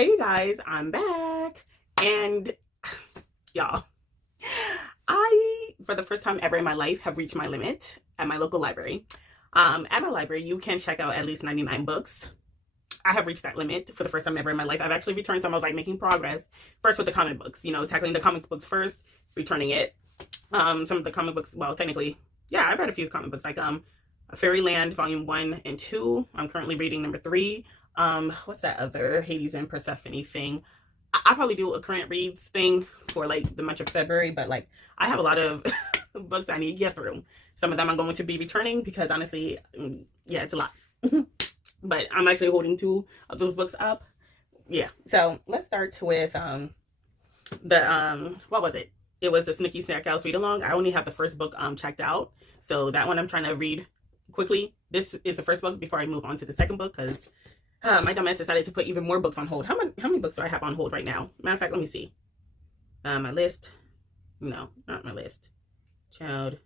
Hey you guys, I'm back. And y'all, I, for the first time ever in my life, have reached my limit at my local library. At my library, you can check out at least 99 books. I have reached that limit for the first time ever in my life. I've actually returned some. I was like making progress. First with the comic books, tackling the comic books first, returning it. Some of the comic books, well, technically, yeah, I've read a few comic books, like Fairyland Volume 1 and 2. I'm currently reading number 3. What's that other Hades and Persephone thing? I'll probably do a current reads thing for like the month of February, but like I have a lot of books I need to get through. Some of them I'm going to be returning because honestly, yeah, it's a lot. But I'm actually holding 2 of those books up. Yeah, so let's start with what was it? It was the Snooki Snack House read along. I only have the first book checked out, so that one I'm trying to read quickly. This is the first book before I move on to the second book because my dumbass decided to put even more books on hold. How many books do I have on hold right now? Matter of fact, let me see. My list. No, not my list. Child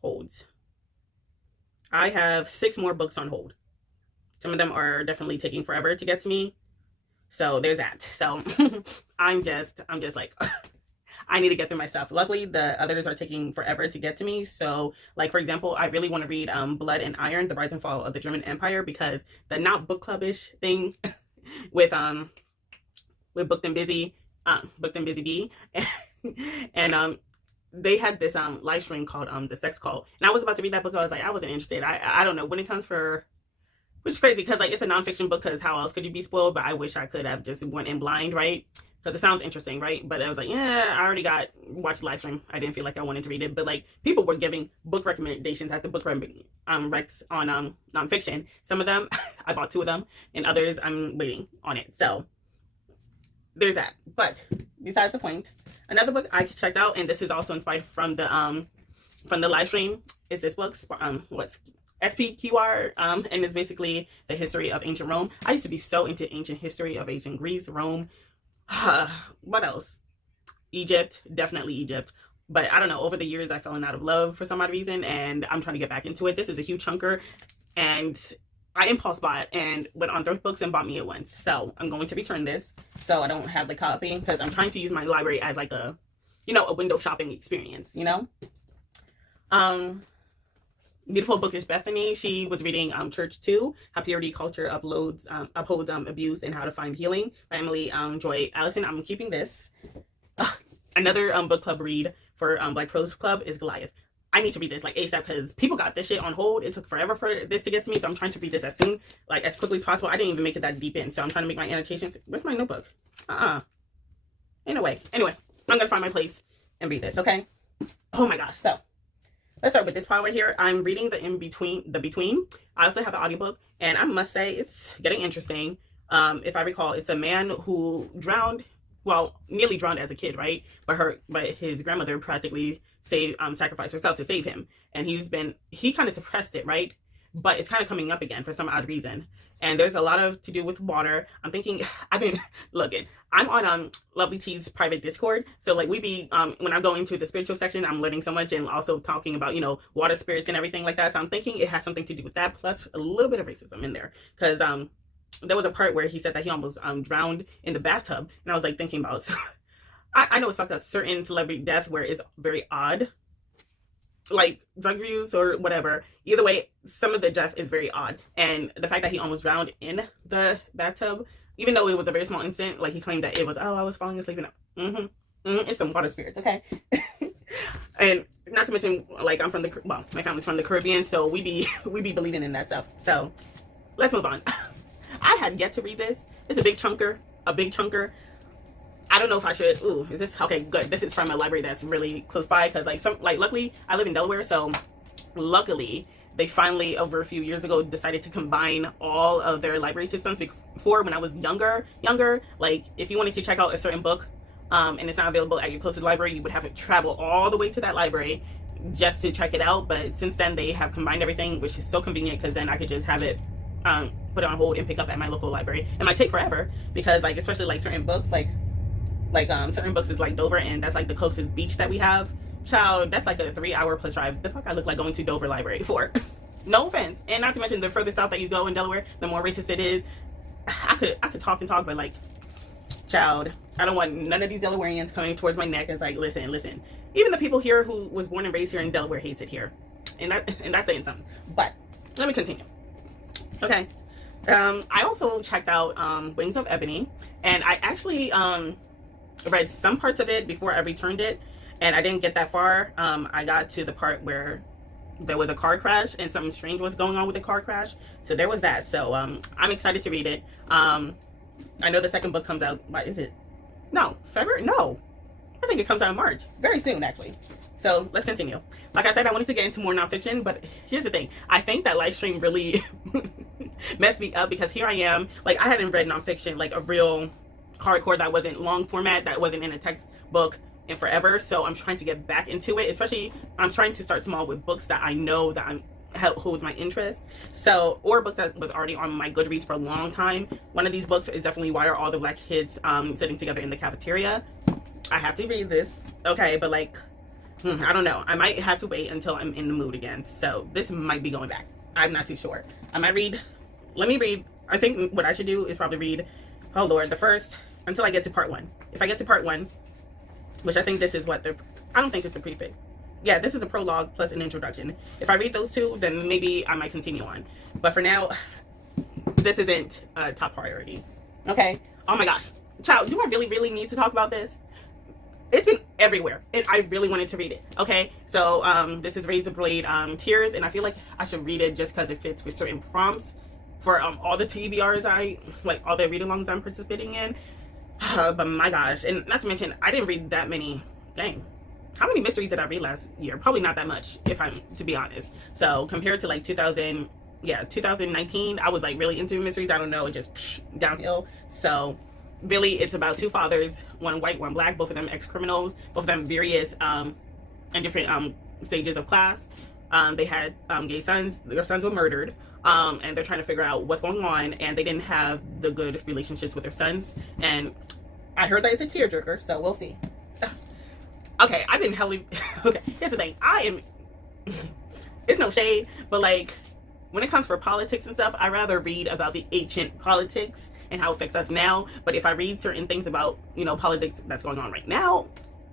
holds. I have 6 more books on hold. Some of them are definitely taking forever to get to me. So there's that. So I'm just like I need to get through my stuff. Luckily, the others are taking forever to get to me. So, like, for example, I really want to read Blood and Iron, The Rise and Fall of the German Empire, because the not book clubbish thing with Booked and Busy B, and they had this live stream called The Sex Call, and I was about to read that book. I was like, I wasn't interested. I don't know when it comes for. Which is crazy because like it's a nonfiction book, because how else could you be spoiled? But I wish I could have just went in blind, right? Because it sounds interesting, right? But I was like, yeah, I already watched the live stream. I didn't feel like I wanted to read it. But like people were giving book recommendations at the book recs on nonfiction. Some of them, I bought 2 of them, and others I'm waiting on it. So there's that. But besides the point, another book I checked out, and this is also inspired from the live stream, is this book, what's SPQR, and it's basically the history of ancient Rome. I used to be so into ancient history of ancient Greece, Rome. What else? Egypt, definitely Egypt. But I don't know, over the years I've fallen out of love for some odd reason, and I'm trying to get back into it. This is a huge chunker, and I impulse bought and went on thrift books and bought me it once. So I'm going to return this so I don't have the copy, because I'm trying to use my library as like a window shopping experience, Beautiful Bookish Bethany, she was reading Church 2, How Purity Culture Upholds Abuse and How to Find Healing by Emily Joy Allison. I'm keeping this. Another book club read for Black Prose Club is Goliath. I need to read this like ASAP because people got this shit on hold. It took forever for this to get to me, so I'm trying to read this as quickly as possible. I didn't even make it that deep in, so I'm trying to make my annotations. Where's my notebook? Anyway, I'm gonna find my place and read this, okay? Oh my gosh, so let's start with this part right here. I'm reading the Between. I also have the audiobook, and I must say it's getting interesting. If I recall, it's a man who drowned, well, nearly drowned as a kid, right? But his grandmother practically sacrificed herself to save him, and he kind of suppressed it, right? But it's kind of coming up again for some odd reason. And there's a lot to do with water. I'm thinking, I've been looking. I'm on Lovely T's private Discord. So like when I go into the spiritual section, I'm learning so much and also talking about, water spirits and everything like that. So I'm thinking it has something to do with that, plus a little bit of racism in there. Because there was a part where he said that he almost drowned in the bathtub. And I was like thinking about, I know it's fucked up, certain celebrity death where it's very odd, like drug use or whatever. Either way, some of the death is very odd, and the fact that he almost drowned in the bathtub, even though it was a very small incident, like he claimed that it was, I was falling asleep, and it's some water spirits, okay? And not to mention, like, my family's from the Caribbean, so we be believing in that stuff. So let's move on. I had yet to read this. It's a big chunker. I don't know if I should. Ooh, is this okay? Good. This is from a library that's really close by, because luckily I live in Delaware, so luckily they finally, over a few years ago, decided to combine all of their library systems. Before, when I was younger, like if you wanted to check out a certain book, and it's not available at your closest library, you would have to travel all the way to that library just to check it out. But since then, they have combined everything, which is so convenient, because then I could just have it put it on hold and pick up at my local library. It might take forever because, like, especially like certain books, like certain books is like Dover, and that's like the closest beach that we have. Child, that's like a 3-hour plus drive. The fuck I look like going to Dover Library for? No offense. And not to mention, the further south that you go in Delaware, the more racist it is. I could talk and talk, but like, child, I don't want none of these Delawareans coming towards my neck. It's like, listen. Even the people here who was born and raised here in Delaware hates it here, and that's saying something. But let me continue. Okay. I also checked out Wings of Ebony, and I actually read some parts of it before I returned it, and I didn't get that far. I got to the part where there was a car crash and something strange was going on with the car crash, so there was that. So I'm excited to read it. I know the second book comes out, what is it? No, February? No, I think it comes out in March, very soon actually. So let's continue. Like I said, I wanted to get into more nonfiction, but here's the thing. I think that live stream really messed me up, because here I am, like, I hadn't read nonfiction, like a real hardcore that wasn't long format, that wasn't in a textbook in forever. So I'm trying to get back into it, especially I'm trying to start small with books that I know that holds my interest. So, or books that was already on my Goodreads for a long time. One of these books is definitely Why Are All the Black Kids Sitting Together in the Cafeteria? I have to read this, okay, but like, I don't know. I might have to wait until I'm in the mood again. So this might be going back. I'm not too sure. I might read, let me read, I think what I should do is probably read, oh Lord, the first, until I get to part 1. If I get to part 1, which I think this is what I don't think it's the prefix. Yeah, this is the prologue plus an introduction. If I read those two, then maybe I might continue on. But for now, this isn't a top priority. Okay? Oh my gosh. Child, do I really need to talk about this? It's been everywhere, and I really wanted to read it. Okay, so this is Razor Blade Tears, and I feel like I should read it just because it fits with certain prompts for all the TBRs all the read-alongs I'm participating in. But my gosh, and not to mention, I didn't read that many. Dang, how many mysteries did I read last year? Probably not that much, if I'm to be honest. So compared to like 2019, I was like really into mysteries. I don't know, it just downhill. So really, it's about two fathers, one white, one black, both of them ex-criminals, both of them various and different stages of class. They had gay sons. Their sons were murdered, and they're trying to figure out what's going on, and they didn't have the good relationships with their sons. And I heard that it's a tearjerker, so we'll see. Okay, I've been okay, here's the thing. It's no shade, but like, when it comes for politics and stuff, I rather read about the ancient politics and how it affects us now. But if I read certain things about, politics that's going on right now,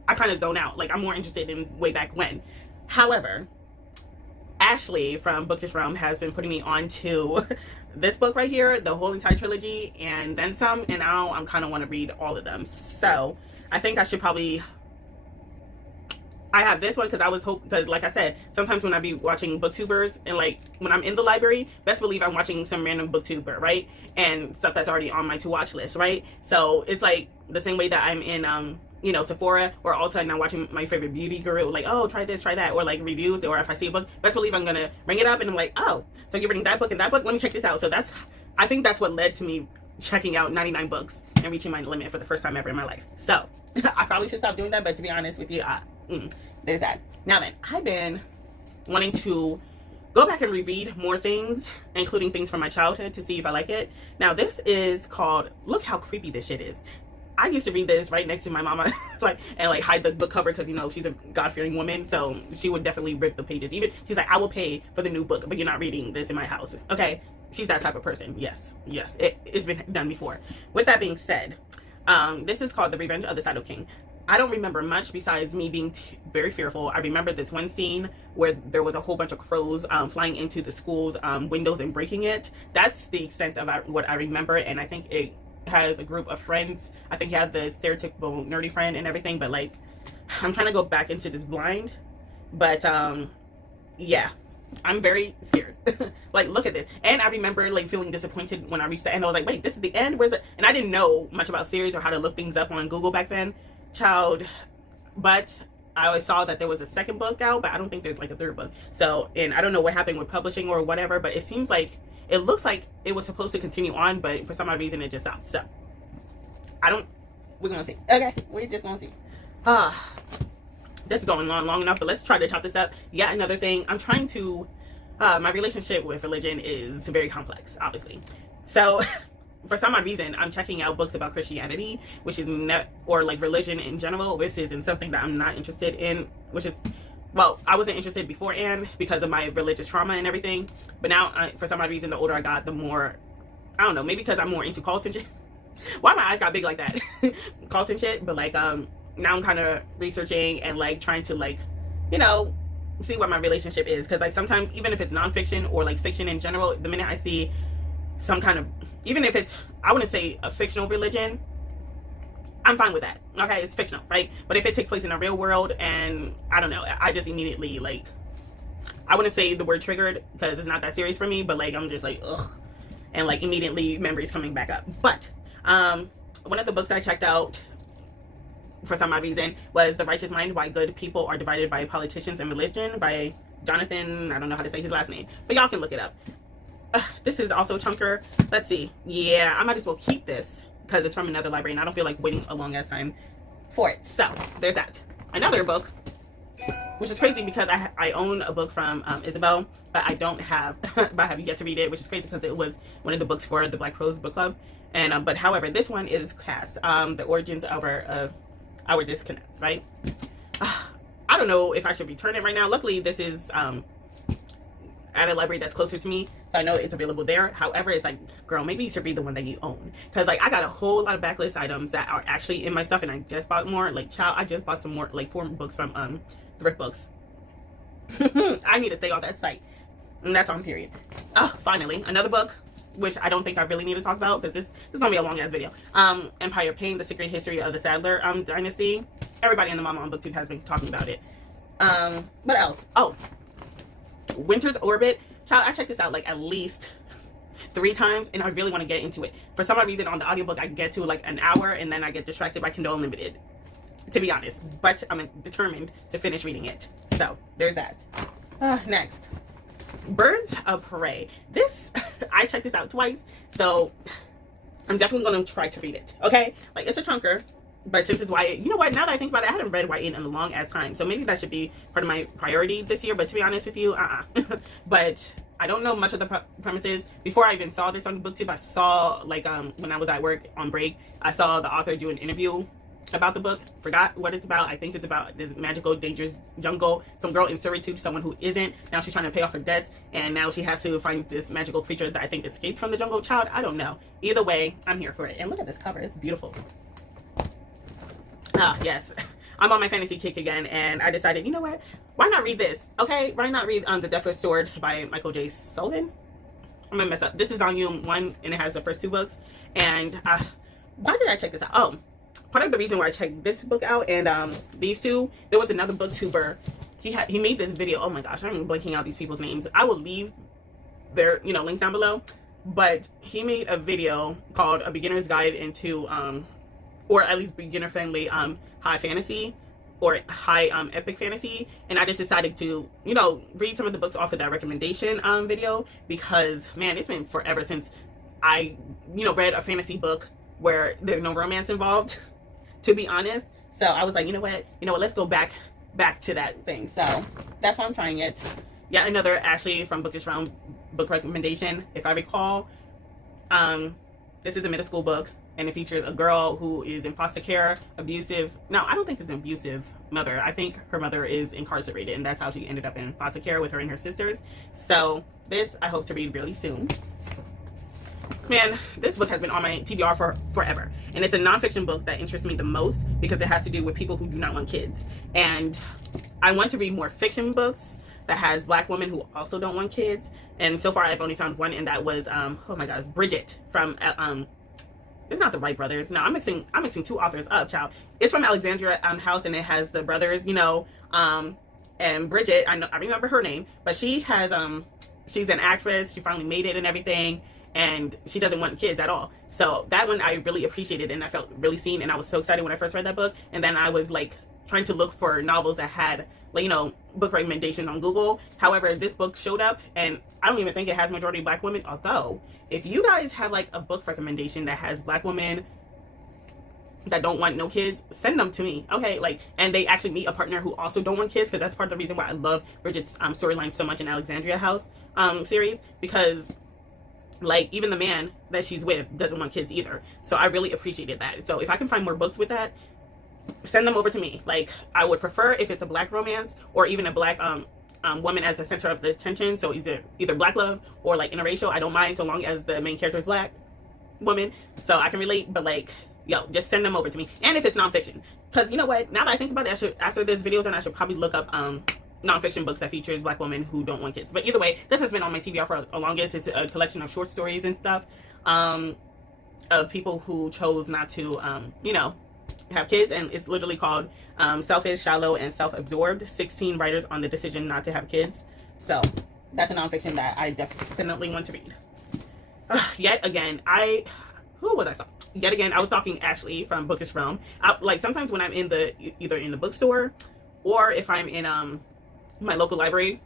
I kind of zone out. Like, I'm more interested in way back when. However, Ashley from Bookish Realm has been putting me on to this book right here, the whole entire trilogy, and then some. And now I'm kind of want to read all of them. So I think I should probably... I have this one because because like I said, sometimes when I be watching booktubers and like when I'm in the library, best believe I'm watching some random booktuber, right? And stuff that's already on my to watch list, right? So it's like the same way that I'm in Sephora, or all of a sudden I'm watching my favorite beauty guru, like, oh, try this, try that, or like reviews, or if I see a book, best believe I'm gonna bring it up and I'm like, oh, so you're reading that book and that book, let me check this out. So I think that's what led to me checking out 99 books and reaching my limit for the first time ever in my life. So I probably should stop doing that, but to be honest with you, there's that. Now then, I've been wanting to go back and reread more things, including things from my childhood, to see if I like it. Now this is called, look how creepy this shit is. I used to read this right next to my mama, and hide the book cover because she's a God-fearing woman, so she would definitely rip the pages. Even she's like, I will pay for the new book, but you're not reading this in my house. Okay, she's that type of person. Yes, it's been done before. With that being said, this is called The Revenge of the Shadow King. I don't remember much besides me being very fearful. I remember this one scene where there was a whole bunch of crows flying into the school's windows and breaking it. That's the extent of what I remember, and I think it has a group of friends. I think he had the stereotypical nerdy friend and everything, but like, I'm trying to go back into this blind. But yeah, I'm very scared. Like, look at this. And I remember like feeling disappointed when I reached the end. I was like, wait, this is the end? Where's the... And I didn't know much about series or how to look things up on Google back then. Child, but I always saw that there was a second book out, but I don't think there's like a third book. So, and I don't know what happened with publishing or whatever, but it looks like it was supposed to continue on, but for some odd reason it just stopped. So we're gonna see. Okay, we're just gonna see. This is going on long enough, but let's try to chop this up. Yeah, another thing, I'm trying to my relationship with religion is very complex, obviously. So for some odd reason, I'm checking out books about Christianity, which is or like religion in general, which isn't something that I'm not interested in, which is, well, I wasn't interested beforehand because of my religious trauma and everything. But now, for some odd reason, the older I got, the more I don't know, maybe because I'm more into cults and shit. Why my eyes got big like that? Cult and shit. But like now I'm kind of researching and like trying to like, you know, see what my relationship is, because like sometimes even if it's nonfiction or like fiction in general, the minute I see some kind of, even if it's, I wouldn't say a fictional religion, I'm fine with that. Okay, it's fictional, right? But if it takes place in the real world, and I don't know, I just immediately like, I wouldn't say the word triggered because it's not that serious for me, but like I'm just like ugh, and like immediately memories coming back up. But one of the books I checked out for some odd reason was The Righteous Mind: Why Good People Are Divided by Politicians and Religion by Jonathan, I don't know how to say his last name, but y'all can look it up. This is also a chunker. Let's see. Yeah, I might as well keep this because it's from another library and I don't feel like waiting a long ass time for it. So there's that. Another book, which is crazy because I own a book from Isabel, but I don't have, but I have yet to read it, which is crazy because it was one of the books for the Black Crows Book Club. And but however, this one is Cass, The Origins of Our Disconnects, right? I don't know if I should return it right now. Luckily, this is at a library that's closer to me, so I know it's available there. However, it's like, girl, maybe you should read the one that you own, because like I got a whole lot of backlist items that are actually in my stuff, and I just bought more. Like, child, I just bought some more, like 4 books from Thrift Books. I need to stay off that site, and that's on period. Oh, finally, another book, which I don't think I really need to talk about because this is gonna be a long ass video. Empire Pain: The Secret History of the Sadler Dynasty. Everybody in the Mama on BookTube has been talking about it. What else? Oh, Winter's Orbit. Child, I checked this out like at least 3 times, and I really want to get into it. For some odd reason, on the audiobook I get to like an hour and then I get distracted by Kindle Unlimited, to be honest, but I'm determined to finish reading it. So there's that. Next, Birds of Prey. This I checked this out twice, so I'm definitely going to try to read it. Okay, like it's a chunker, but since it's YA, you know what, now that I think about it, I hadn't read YA in a long ass time, so maybe that should be part of my priority this year. But to be honest with you, but I don't know much of the premises. Before I even saw this on BookTube, I saw like when I was at work on break, I saw the author do an interview about the book. Forgot what it's about. I think it's about this magical, dangerous jungle, some girl in servitude, someone who isn't. Now she's trying to pay off her debts, and now she has to find this magical creature that I think escaped from the jungle. Child, I don't know. Either way, I'm here for it. And look at this cover, it's beautiful. Yes, I'm on my fantasy kick again, and I decided, you know what, why not read this? Okay, why not read The Deathless Sword by Michael J. Sullivan? I'm gonna mess up. This is volume 1, and it has the first 2 books. And why did I check this out? Oh, part of the reason why I checked this book out and these 2, there was another booktuber. He made this video. Oh my gosh, I'm blanking out these people's names. I will leave their links down below. But he made a video called A Beginner's Guide into or at least beginner friendly high fantasy or high epic fantasy, and I just decided to read some of the books off of that recommendation video, because man, it's been forever since I read a fantasy book where there's no romance involved, to be honest. So I was like, you know what, let's go back to that thing. So that's why I'm trying it. Yeah, another Ashley from Bookish Realm book recommendation. If I recall, this is a middle school book, and it features a girl who is in foster care, abusive. No, I don't think it's an abusive mother. I think her mother is incarcerated, and that's how she ended up in foster care with her and her sisters. So this I hope to read really soon. Man, this book has been on my TBR for forever, and it's a nonfiction book that interests me the most because it has to do with people who do not want kids. And I want to read more fiction books that has Black women who also don't want kids. And so far I've only found one, and that was oh my gosh, Bridget from it's not the Wright brothers. No, I'm mixing 2 authors up, child. It's from Alexandria House, and it has the brothers, and Bridget, I remember her name, but she has she's an actress. She finally made it and everything, and she doesn't want kids at all. So that one I really appreciated, and I felt really seen, and I was so excited when I first read that book. And then I was like trying to look for novels that had book recommendations on Google. However, this book showed up, and I don't even think it has majority Black women. Although, if you guys have like a book recommendation that has Black women that don't want no kids, send them to me. Okay, and they actually meet a partner who also don't want kids, because that's part of the reason why I love Bridget's storyline so much in Alexandria House series, because even the man that she's with doesn't want kids either. So I really appreciated that. So if I can find more books with that, send them over to me. I would prefer if it's a Black romance, or even a Black woman as the center of the attention. So either Black love or interracial. I don't mind so long as the main character is Black. woman, so I can relate. But like, yo, just send them over to me. And if it's nonfiction, because you know what? Now that I think about it, after this video's done, I should probably look up nonfiction books that features black women who don't want kids. But either way, this has been on my TBR for the longest. It's a collection of short stories and stuff of people who chose not to, you know, have kids, and it's literally called Selfish, Shallow, and Self-Absorbed, 16 Writers on the Decision Not to Have Kids. So that's a nonfiction that I definitely want to read. Yet again, who was I? Yet again, I was talking Ashley from Bookish Realm. Like sometimes when I'm in either in the bookstore or if I'm in my local library,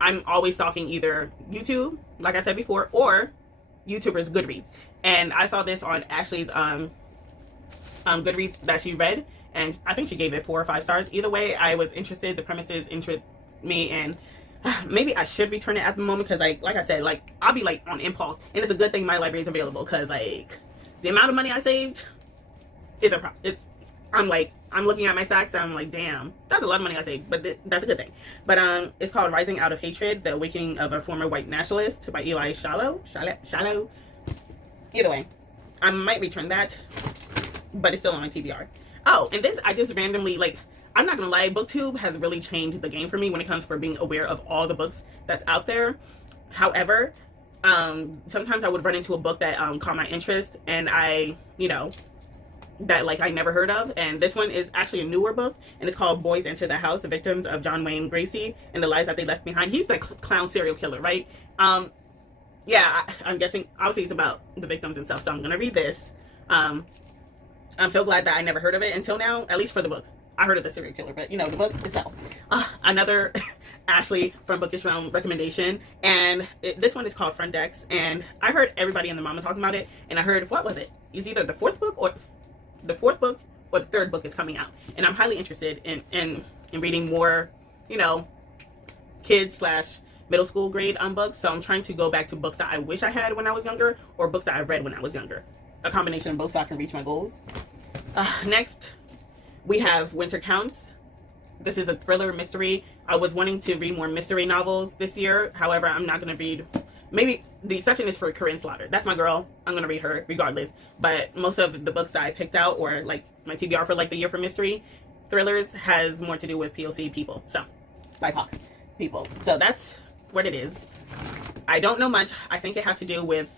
I'm always stalking either YouTube, like I said before, or YouTubers Goodreads. And I saw this on Ashley's Goodreads that she read, and I think she gave it 4 or 5 stars. Either way, I was interested. The premises interested me, and maybe I should return it at the moment because like I said, like I'll be like on impulse, and it's a good thing my library is available because like the amount of money I saved is a problem. I'm looking at my stacks and I'm like, damn, that's a lot of money I saved, but that's a good thing. But it's called Rising Out of Hatred: The Awakening of a Former White Nationalist by Eli Shallow. Either way, I might return that, but it's still on my TBR. Oh, and this, I just randomly, like, I'm not gonna lie, BookTube has really changed the game for me when it comes for being aware of all the books that's out there. However, sometimes I would run into a book that caught my interest, and that like I never heard of. And this one is actually a newer book, and it's called Boys Enter the House: The Victims of John Wayne Gacy and the Lies That They Left Behind. He's the clown serial killer, right? Yeah, I'm guessing obviously it's about the victims and stuff, so I'm gonna read this. I'm so glad that I never heard of it until now, at least for the book. I heard of the serial killer, but you know, the book itself. Another Ashley from Bookish Realm recommendation, and this one is called Front Decks, and I heard everybody and their mama talking about it, and I heard, what was it? It's either the fourth book or the third book is coming out, and I'm highly interested in reading more, you know, kids / middle school grade books. So I'm trying to go back to books that I wish I had when I was younger, or books that I read when I was younger. A combination of both so I can reach my goals. Next, we have Winter Counts. This is a thriller mystery. I was wanting to read more mystery novels this year. However, I'm not going to read, maybe the exception is for Corinne Slaughter. That's my girl. I'm going to read her regardless. But most of the books that I picked out, or like my TBR for like the year for mystery thrillers, has more to do with POC people. So, BIPOC people. So that's what it is. I don't know much. I think it has to do with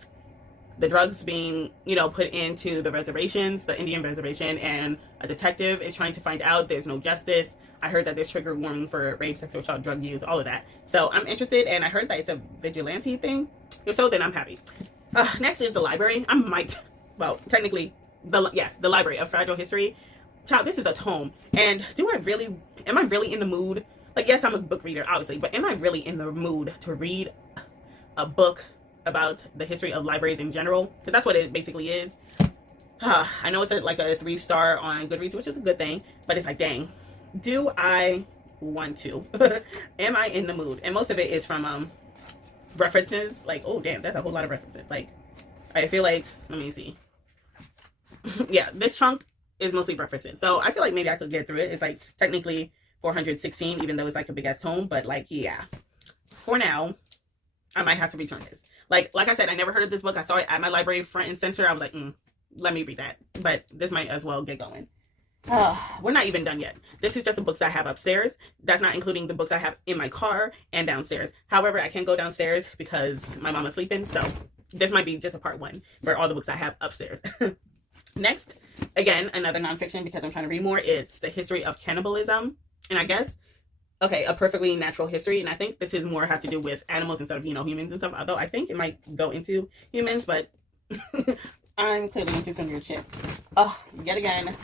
the drugs being, you know, put into the reservations, the Indian reservation, and a detective is trying to find out. There's no justice. I heard that there's trigger warning for rape, sexual assault, drug use, all of that. So I'm interested, and I heard that it's a vigilante thing. If so, then I'm happy. Next is the library. Well, technically, the Library of Fragile History. Child, this is a tome. And am I really in the mood? Like, yes, I'm a book reader, obviously, but am I really in the mood to read a book about the history of libraries in general? Because that's what it basically is. I know it's like a 3-star on Goodreads, which is a good thing, but it's like, dang, do I want to? Am I in the mood? And most of it is from references. Like, oh damn, that's a whole lot of references. Like, I feel like, let me see. Yeah, this chunk is mostly references, so I feel like maybe I could get through it. It's like technically 416, even though it's like a big ass tome, but like, yeah, for now I might have to return this. Like I said, I never heard of this book. I saw it at my library front and center. I was like, let me read that. But this might as well get going. We're not even done yet. This is just the books I have upstairs. That's not including the books I have in my car and downstairs. However, I can't go downstairs because my mama's sleeping, so this might be just a part 1 for all the books I have upstairs. Next, again, another nonfiction because I'm trying to read more. It's The History of Cannibalism. And I guess, okay, A Perfectly Natural History. And I think this is more have to do with animals instead of, you know, humans and stuff. Although I think it might go into humans, but I'm clearly into some weird shit. Oh, yet again.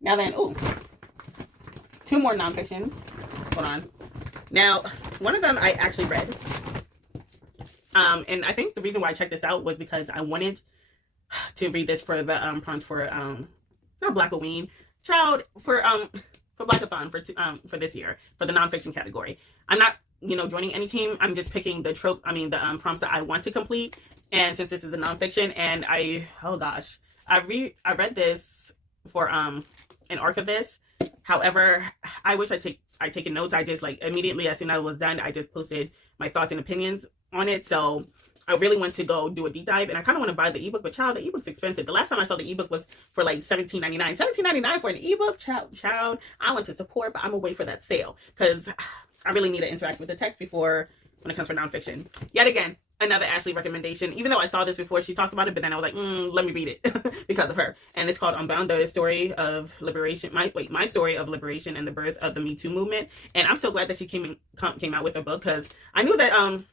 Now then, 2 more nonfictions. Hold on. Now, one of them I actually read. And I think the reason why I checked this out was because I wanted to read this for the prompt for not Blackoween, child, for Black-a-thon for this year for the nonfiction category. I'm not, you know, joining any team. I'm just picking the prompts that I want to complete. And since this is a nonfiction, and I read this for an arc of this. However, I wish I'd taken notes. I just like immediately as soon as I was done, I just posted my thoughts and opinions on it. So I really want to go do a deep dive, and I kind of want to buy the ebook, but child, the ebook's expensive. The last time I saw the ebook was for like $17.99. $17.99 for an ebook, child. I want to support, but I'm gonna wait for that sale because I really need to interact with the text before when it comes for nonfiction. Yet again, another Ashley recommendation. Even though I saw this before she talked about it, but then I was like, let me read it because of her. And it's called Unbound, the story of liberation. My story of liberation and the birth of the Me Too movement. And I'm so glad that she came out with a book, because I knew that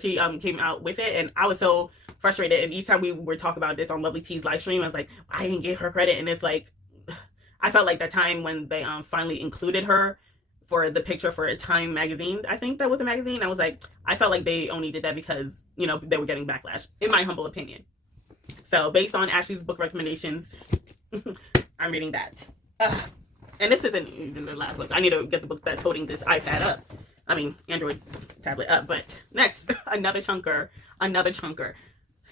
she came out with it, and I was so frustrated. And each time we were talking about this on Lovely T's live stream, I was like, I didn't give her credit. And it's like, I felt like that time when they finally included her for the picture for a Time magazine. I think that was a magazine. I was like, I felt like they only did that because, you know, they were getting backlash, in my humble opinion. So based on Ashley's book recommendations, I'm reading that. And this isn't even the last book. I need to get the books that's holding this iPad up. I mean, Android tablet up. But next, another chunker.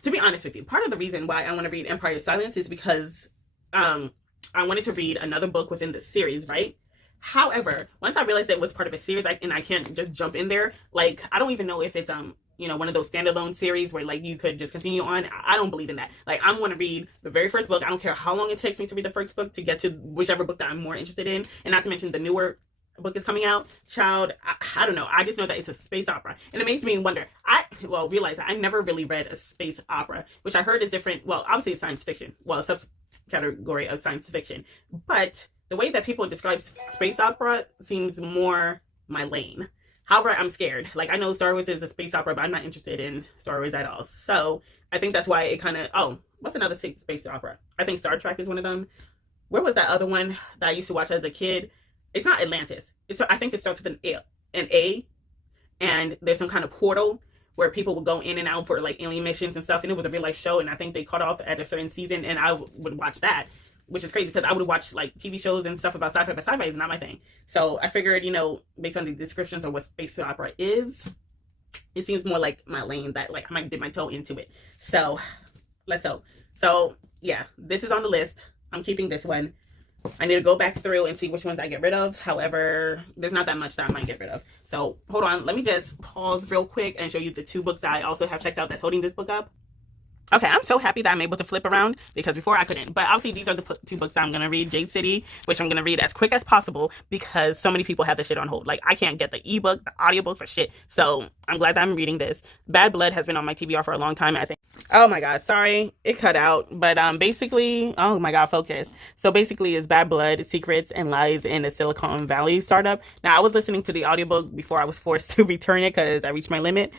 To be honest with you, part of the reason why I want to read Empire of Silence is because I wanted to read another book within the series, right? However, once I realized it was part of a series, and I can't just jump in there, like, I don't even know if it's you know, one of those standalone series where like you could just continue on. I don't believe in that. Like, I'm going to read the very first book. I don't care how long it takes me to read the first book to get to whichever book that I'm more interested in. And not to mention the newer book is coming out. Child, I don't know. I just know that it's a space opera, and it makes me wonder. Realize that I never really read a space opera, which I heard is different. Well, obviously it's science fiction. Well, a subcategory of science fiction, but the way that people describe space opera seems more my lane. However, I'm scared. Like, I know Star Wars is a space opera, but I'm not interested in Star Wars at all. So I think that's why it kind of, what's another space opera? I think Star Trek is one of them. Where was that other one that I used to watch as a kid? It's not Atlantis. I think it starts with an A, and there's some kind of portal where people would go in and out for like alien missions and stuff. And it was a real life show, and I think they cut off at a certain season, and I would watch that, which is crazy because I would watch like TV shows and stuff about sci-fi, but sci-fi is not my thing. So I figured, you know, based on the descriptions of what space opera is, it seems more like my lane, that like I might dip my toe into it. So let's hope. So yeah, this is on the list. I'm keeping this one. I need to go back through and see which ones I get rid of. However, there's not that much that I might get rid of. So hold on. Let me just pause real quick and show you the two books that I also have checked out that's holding this book up. Okay, I'm so happy that I'm able to flip around, because before I couldn't. But obviously these are the two books that I'm going to read. Jade City, which I'm going to read as quick as possible because so many people have this shit on hold. Like, I can't get the ebook, the audiobook for shit. So I'm glad that I'm reading this. Bad Blood has been on my TBR for a long time, I think. Oh my God, sorry, it cut out. But basically, oh my God, focus. So basically it's Bad Blood, Secrets and Lies in a Silicon Valley Startup. Now, I was listening to the audiobook before I was forced to return it because I reached my limit.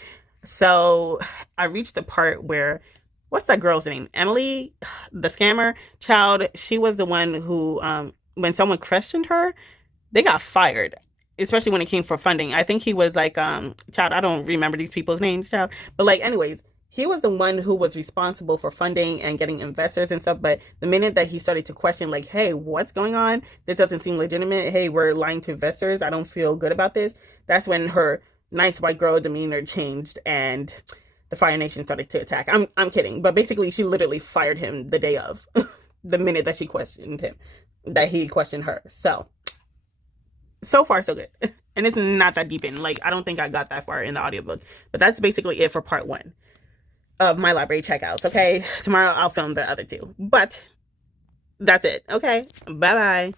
So I reached the part where, what's that girl's name? Emily, the scammer child. She was the one who, when someone questioned her, they got fired, especially when it came for funding. I think he was like, child, I don't remember these people's names, child. But like, anyways, he was the one who was responsible for funding and getting investors and stuff. But the minute that he started to question, like, hey, what's going on? This doesn't seem legitimate. Hey, we're lying to investors. I don't feel good about this. That's when her nice white girl demeanor changed, and the Fire Nation started to attack. I'm kidding. But basically, she literally fired him the day of, the minute that she questioned him, that he questioned her. So far, so good. And it's not that deep in. Like, I don't think I got that far in the audiobook. But that's basically it for part 1 of my library checkouts, okay? Tomorrow, I'll film the other 2. But that's it, okay? Bye-bye.